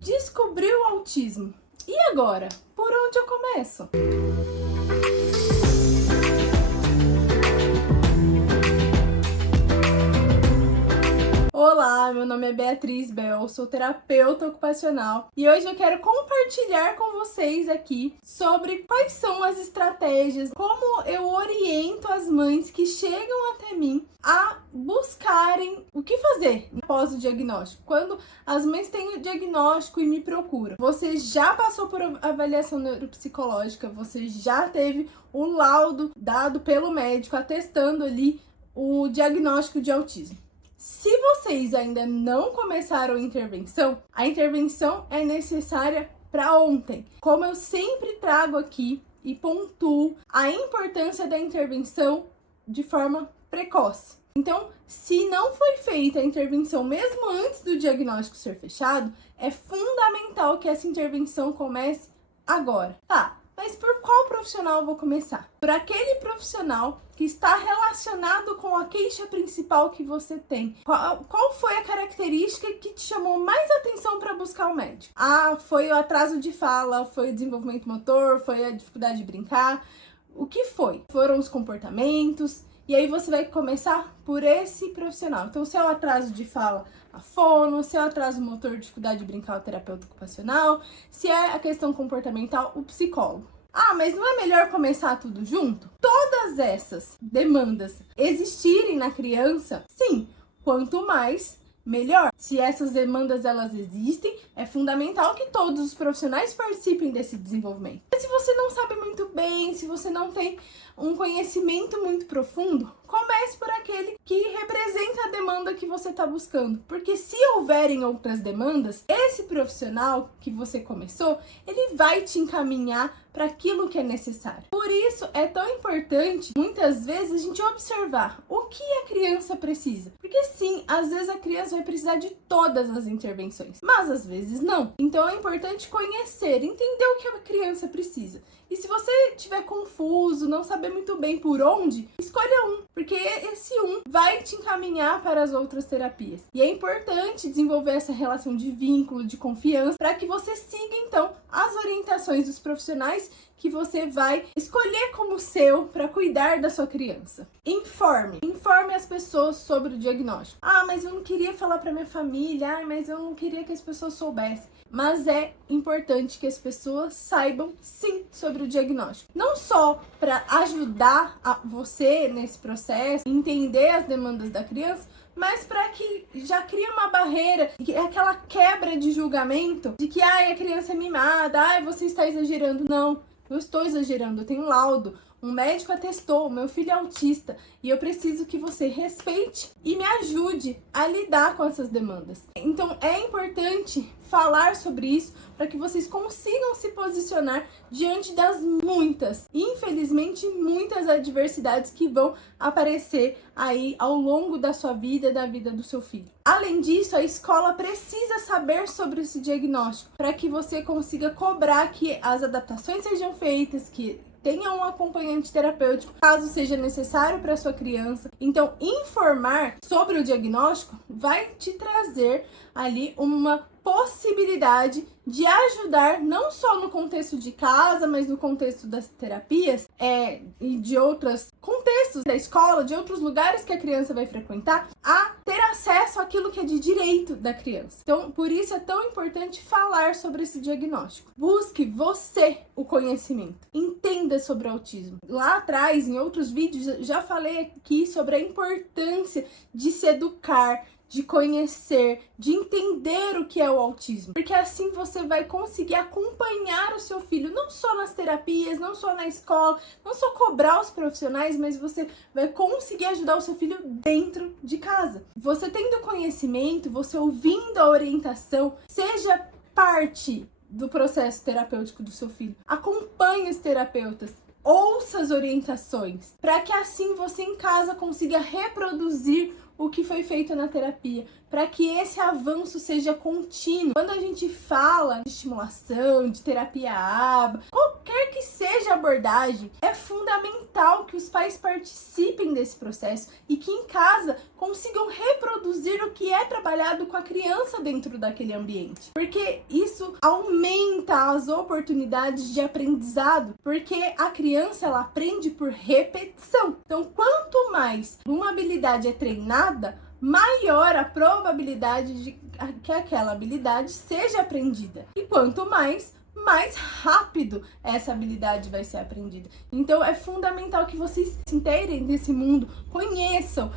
Descobri o autismo. E agora? Por onde eu começo? Olá, meu nome é Beatriz Bel, sou terapeuta ocupacional e hoje eu quero compartilhar com vocês aqui sobre quais são as estratégias, como eu oriento as mães que chegam até mim a buscarem o que fazer após o diagnóstico. Quando as mães têm o diagnóstico e me procuram, você já passou por avaliação neuropsicológica, você já teve o laudo dado pelo médico atestando ali o diagnóstico de autismo. Se vocês ainda não começaram a intervenção é necessária para ontem. Como eu sempre trago aqui e pontuo a importância da intervenção de forma precoce. Então, se não foi feita a intervenção mesmo antes do diagnóstico ser fechado, é fundamental que essa intervenção comece agora. Tá, mas por qual profissional eu vou começar? Por aquele profissional que está relacionado com a queixa principal que você tem. Qual foi a característica que te chamou mais atenção para buscar o médico? Ah, foi o atraso de fala, foi o desenvolvimento motor, foi a dificuldade de brincar. O que foi? Foram os comportamentos. E aí você vai começar por esse profissional. Então, se é o atraso de fala, a fono, se é o atraso motor, dificuldade de brincar, o terapeuta ocupacional, se é a questão comportamental, o psicólogo. Ah, mas não é melhor começar tudo junto? Todas essas demandas existirem na criança, sim, quanto mais, melhor. Se essas demandas elas existem, é fundamental que todos os profissionais participem desse desenvolvimento. Mas se você não sabe muito bem, se você não tem um conhecimento muito profundo, comece por aquele que representa a demanda que você está buscando. Porque se houverem outras demandas, esse profissional que você começou, ele vai te encaminhar para aquilo que é necessário. Por isso, é tão importante, muitas vezes, a gente observar o que a criança precisa. Porque sim, às vezes a criança vai precisar de todas as intervenções, mas às vezes não. Então é importante conhecer, entender o que a criança precisa. E se você estiver confuso, não saber muito bem por onde, escolha um, porque esse um vai te encaminhar para as outras terapias. E é importante desenvolver essa relação de vínculo, de confiança, para que você siga, então, as orientações dos profissionais que você vai escolher como seu para cuidar da sua criança. Informe as pessoas sobre o diagnóstico. Ah, mas eu não queria falar para minha família, ah, mas eu não queria que as pessoas soubessem. Mas é importante que as pessoas saibam sim sobre o diagnóstico. Não só para ajudar você nesse processo, entender as demandas da criança, mas para que já crie uma barreira, aquela quebra de julgamento de que a criança é mimada, você está exagerando. Não, eu estou exagerando, eu tenho laudo. Um médico atestou, meu filho é autista e eu preciso que você respeite e me ajude a lidar com essas demandas. Então é importante falar sobre isso para que vocês consigam se posicionar diante das infelizmente, muitas adversidades que vão aparecer aí ao longo da sua vida e da vida do seu filho. Além disso, a escola precisa saber sobre esse diagnóstico para que você consiga cobrar que as adaptações sejam feitas, que tenha um acompanhante terapêutico, caso seja necessário para sua criança. Então, informar sobre o diagnóstico vai te trazer ali uma possibilidade de ajudar não só no contexto de casa, mas no contexto das terapias e de outros contextos da escola, de outros lugares que a criança vai frequentar, a ter acesso àquilo que é de direito da criança. Então, por isso é tão importante falar sobre esse diagnóstico. Busque você o conhecimento. Entenda sobre o autismo. Lá atrás, em outros vídeos, já falei aqui sobre a importância de se educar, de conhecer, de entender o que é o autismo. Porque assim você vai conseguir acompanhar o seu filho, não só nas terapias, não só na escola, não só cobrar os profissionais, mas você vai conseguir ajudar o seu filho dentro de casa. Você tendo conhecimento, você ouvindo a orientação, seja parte do processo terapêutico do seu filho. Acompanhe os terapeutas. Ouça as orientações, para que assim você em casa consiga reproduzir o que foi feito na terapia, para que esse avanço seja contínuo. Quando a gente fala de estimulação, de terapia ABA, qualquer que seja a abordagem, é fundamental que os pais participem desse processo e que em casa consigam reproduzir o que é trabalhado com a criança dentro daquele ambiente. Porque isso aumenta as oportunidades de aprendizado, porque a criança ela aprende por repetição. Então, quanto mais uma habilidade é treinada, maior a probabilidade de que aquela habilidade seja aprendida. E quanto mais rápido essa habilidade vai ser aprendida. Então é fundamental que vocês se inteirem desse mundo, conheçam,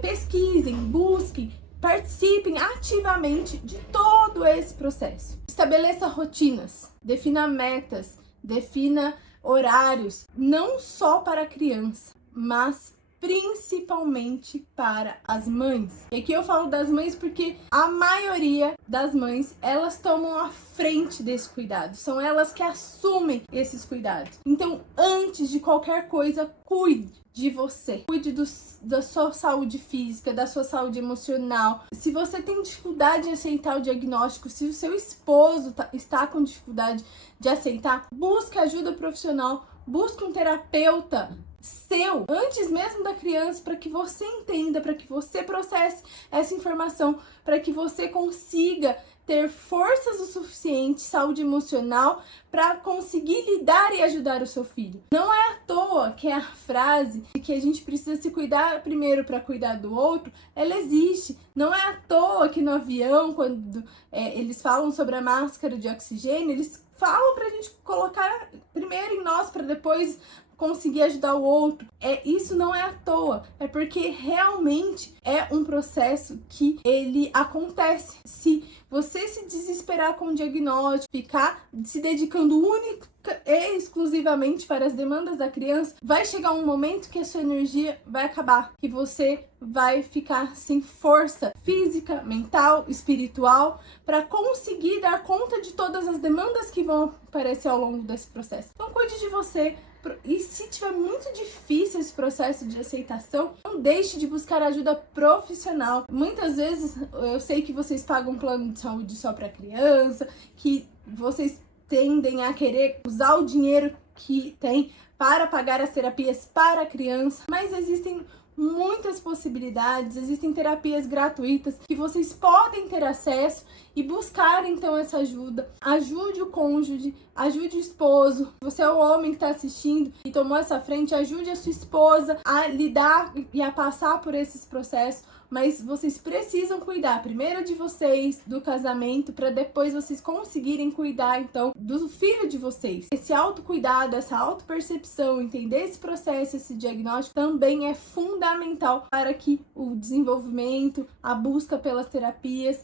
pesquisem, busquem, participem ativamente de todo esse processo. Estabeleça rotinas, defina metas, defina horários, não só para a criança, mas principalmente para as mães. E aqui eu falo das mães porque a maioria das mães, elas tomam a frente desse cuidado. São elas que assumem esses cuidados. Então, antes de qualquer coisa, cuide de você. Cuide da sua saúde física, da sua saúde emocional. Se você tem dificuldade em aceitar o diagnóstico, se o seu esposo está com dificuldade de aceitar, busque ajuda profissional, busque um terapeuta seu, antes mesmo da criança, para que você entenda, para que você processe essa informação, para que você consiga ter forças o suficiente, saúde emocional, para conseguir lidar e ajudar o seu filho. Não é à toa que a frase de que a gente precisa se cuidar primeiro para cuidar do outro, ela existe. Não é à toa que no avião, quando eles falam sobre a máscara de oxigênio, eles falam para a gente colocar primeiro em nós, para depois conseguir ajudar o outro. Isso não é à toa, é porque realmente é um processo que ele acontece. Se você se desesperar com o diagnóstico, ficar se dedicando única e exclusivamente para as demandas da criança, vai chegar um momento que a sua energia vai acabar, que você vai ficar sem força física, mental, espiritual, para conseguir dar conta de todas as demandas que vão aparecer ao longo desse processo. Então cuide de você. E se tiver muito difícil esse processo de aceitação, não deixe de buscar ajuda profissional. Muitas vezes eu sei que vocês pagam um plano de saúde só para criança, que vocês tendem a querer usar o dinheiro que tem para pagar as terapias para a criança, mas existem muitas possibilidades, existem terapias gratuitas que vocês podem ter acesso e buscar então essa ajuda. Ajude o cônjuge, ajude o esposo. Você é o homem que está assistindo e tomou essa frente, ajude a sua esposa a lidar e a passar por esses processos. Mas vocês precisam cuidar primeiro de vocês, do casamento, para depois vocês conseguirem cuidar, então, do filho de vocês. Esse autocuidado, essa autopercepção, entender esse processo, esse diagnóstico, também é fundamental para que o desenvolvimento, a busca pelas terapias,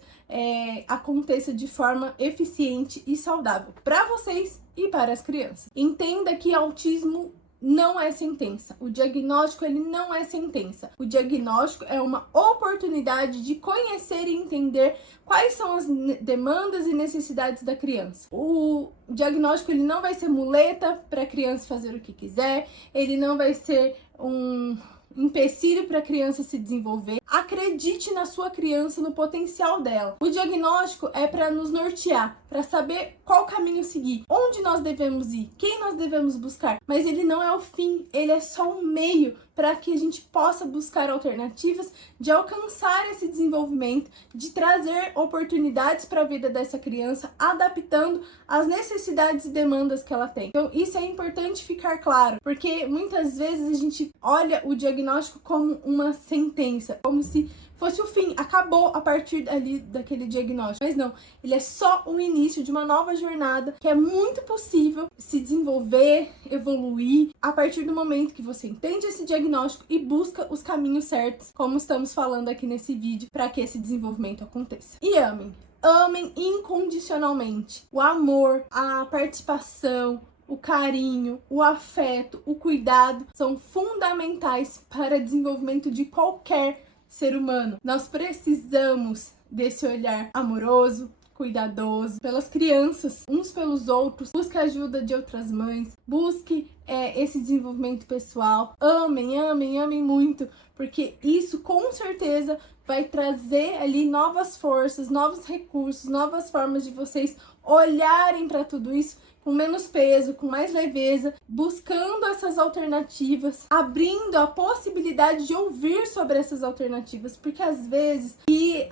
aconteça de forma eficiente e saudável para vocês e para as crianças. Entenda que autismo não é sentença. O diagnóstico, ele não é sentença. O diagnóstico é uma oportunidade de conhecer e entender quais são as demandas e necessidades da criança. O diagnóstico, ele não vai ser muleta para a criança fazer o que quiser, ele não vai ser um empecilho para a criança se desenvolver. Acredite na sua criança, no potencial dela. O diagnóstico é para nos nortear, para saber qual caminho seguir, onde nós devemos ir, quem nós devemos buscar. Mas ele não é o fim, ele é só um meio para que a gente possa buscar alternativas de alcançar esse desenvolvimento, de trazer oportunidades para a vida dessa criança, adaptando as necessidades e demandas que ela tem. Então, isso é importante ficar claro, porque muitas vezes a gente olha o diagnóstico como uma sentença, como se fosse o fim, acabou a partir ali daquele diagnóstico. Mas não, ele é só o início de uma nova jornada que é muito possível se desenvolver, evoluir a partir do momento que você entende esse diagnóstico e busca os caminhos certos, como estamos falando aqui nesse vídeo, para que esse desenvolvimento aconteça. E amem. Amem incondicionalmente. O amor, a participação, o carinho, o afeto, o cuidado são fundamentais para o desenvolvimento de qualquer ser humano. Nós precisamos desse olhar amoroso, cuidadoso pelas crianças, uns pelos outros, busque a ajuda de outras mães, busque esse desenvolvimento pessoal, amem, amem, amem muito, porque isso com certeza vai trazer ali novas forças, novos recursos, novas formas de vocês olharem para tudo isso com menos peso, com mais leveza, buscando essas alternativas, abrindo a possibilidade de ouvir sobre essas alternativas, porque às vezes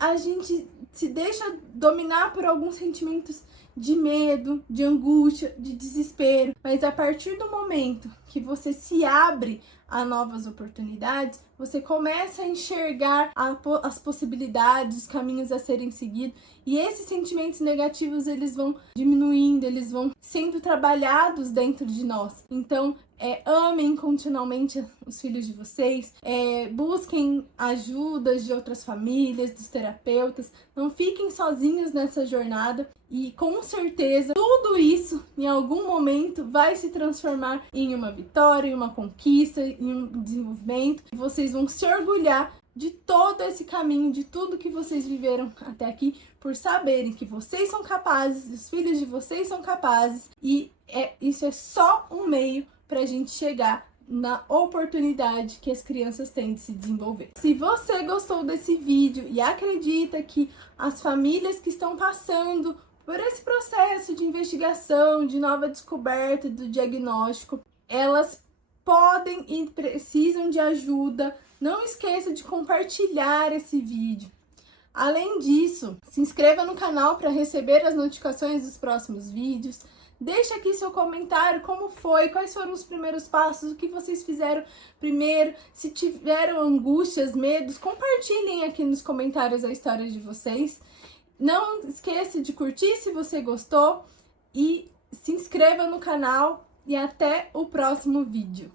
a gente se deixa dominar por alguns sentimentos de medo, de angústia, de desespero, mas a partir do momento que você se abre a novas oportunidades, você começa a enxergar as possibilidades, os caminhos a serem seguidos, e esses sentimentos negativos eles vão diminuindo, eles vão sendo trabalhados dentro de nós. Então, amem continuamente os filhos de vocês, busquem ajudas de outras famílias, dos terapeutas, não fiquem sozinhos nessa jornada, e com certeza tudo isso em algum momento vai se transformar em uma vitória, em uma conquista, em um desenvolvimento, e vocês vão se orgulhar de todo esse caminho, de tudo que vocês viveram até aqui, por saberem que vocês são capazes, os filhos de vocês são capazes, e isso é só um meio para a gente chegar na oportunidade que as crianças têm de se desenvolver. Se você gostou desse vídeo e acredita que as famílias que estão passando por esse processo de investigação, de nova descoberta do diagnóstico, elas podem e precisam de ajuda, não esqueça de compartilhar esse vídeo. Além disso, se inscreva no canal para receber as notificações dos próximos vídeos. Deixa aqui seu comentário, como foi, quais foram os primeiros passos, o que vocês fizeram primeiro, se tiveram angústias, medos, compartilhem aqui nos comentários a história de vocês. Não esqueça de curtir se você gostou e se inscreva no canal e até o próximo vídeo.